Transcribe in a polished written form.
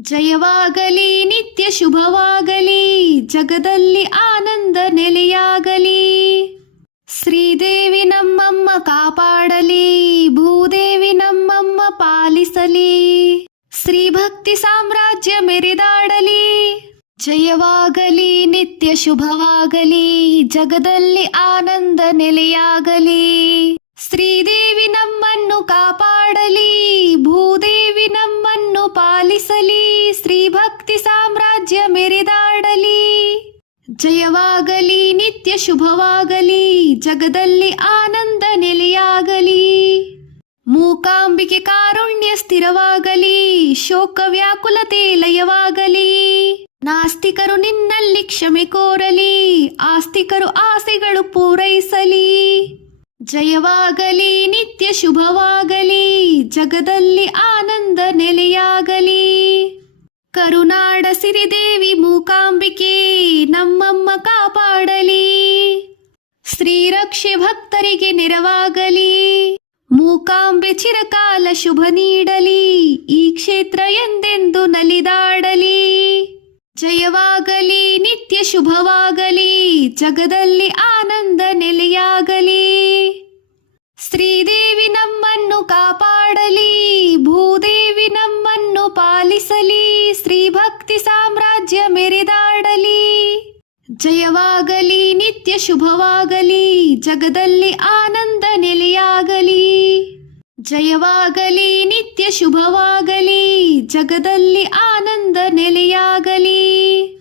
ಜಯವಾಗಲಿ ನಿತ್ಯ ಶುಭವಾಗಲಿ, ಜಗದಲ್ಲಿ ಆನಂದ ನೆಲೆಯಾಗಲಿ. ಶ್ರೀದೇವಿ ನಮ್ಮಮ್ಮ ಕಾಪಾಡಲಿ, ಭೂದೇವಿ ನಮ್ಮಮ್ಮ ಪಾಲಿಸಲಿ. ಶ್ರೀ ಭಕ್ತಿ ಸಾಮ್ರಾಜ್ಯ ಮೆರೆದಾಡಲಿ. ಜಯವಾಗಲಿ ನಿತ್ಯ ಶುಭವಾಗಲಿ, ಜಗದಲ್ಲಿ ಆನಂದ ನೆಲೆಯಾಗಲಿ. ಶ್ರೀದೇವಿ ನಮ್ಮನ್ನು ಕಾಪಾಡಲಿ, ಭೂದೇವಿ ನಮ್ಮನ್ನು ಪಾಲಿಸಲಿ. ಶ್ರೀ ಭಕ್ತಿ ಸಾಮ್ರಾಜ್ಯ ಮೆರೆದಾಡಲಿ. ಜಯವಾಗಲಿ ನಿತ್ಯ ಶುಭವಾಗಲಿ, ಜಗದಲ್ಲಿ ಆನಂದ ನೆಲೆಯಾಗಲಿ. ಮೂಕಾಂಬಿಕೆ ಕಾರುಣ್ಯ ಸ್ಥಿರವಾಗಲಿ, ಶೋಕ ವ್ಯಾಕುಲತೆ ಲಯವಾಗಲಿ. ನಾಸ್ತಿಕರು ನಿನ್ನಲ್ಲಿ ಕ್ಷಮೆ ಕೋರಲಿ, ಆಸ್ತಿಕರು ಆಸೆಗಳು ಪೂರೈಸಲಿ. ಜಯವಾಗಲಿ ನಿತ್ಯ ಶುಭವಾಗಲಿ, ಜಗದಲ್ಲಿ ಆನಂದ ನೆಲೆಯಾಗಲಿ. ಕರುನಾಡ ಸಿರಿದೇವಿ ಮೂಕಾಂಬಿಕೆ ನಮ್ಮಮ್ಮ ಕಾಪಾಡಲಿ. ಶ್ರೀರಕ್ಷೆ ಭಕ್ತರಿಗೆ ನೆರವಾಗಲಿ. ಮೂಕಾಂಬೆ ಚಿರಕಾಲ ಶುಭ ನೀಡಲಿ, ಈ ಕ್ಷೇತ್ರ ಎಂದೆಂದು ನಲಿದಾಡಲಿ. ಜಯವಾಗಲಿ ನಿತ್ಯ ಶುಭವಾಗಲಿ, ಜಗದಲ್ಲಿ ಆನಂದ ನೆಲೆಯಾಗಲಿ. ಶ್ರೀದೇವಿ ನಮ್ಮನ್ನು ಕಾಪಾಡಲಿ, ಭೂದೇವಿ ನಮ್ಮನ್ನು ಪಾಲಿಸಲಿ. ಶ್ರೀ ಭಕ್ತಿ ಸಾಮ್ರಾಜ್ಯ ಮೆರೆದಾಡಲಿ. ಜಯವಾಗಲಿ ನಿತ್ಯ ಶುಭವಾಗಲಿ, ಜಗದಲ್ಲಿ ಆನಂದ ನೆಲೆಯಾಗಲಿ. ಜಯವಾಗಲಿ ನಿತ್ಯ ಶುಭವಾಗಲಿ, ಜಗದಲ್ಲಿ ಆನಂದ ನೆಲೆಯಾಗಲಿ.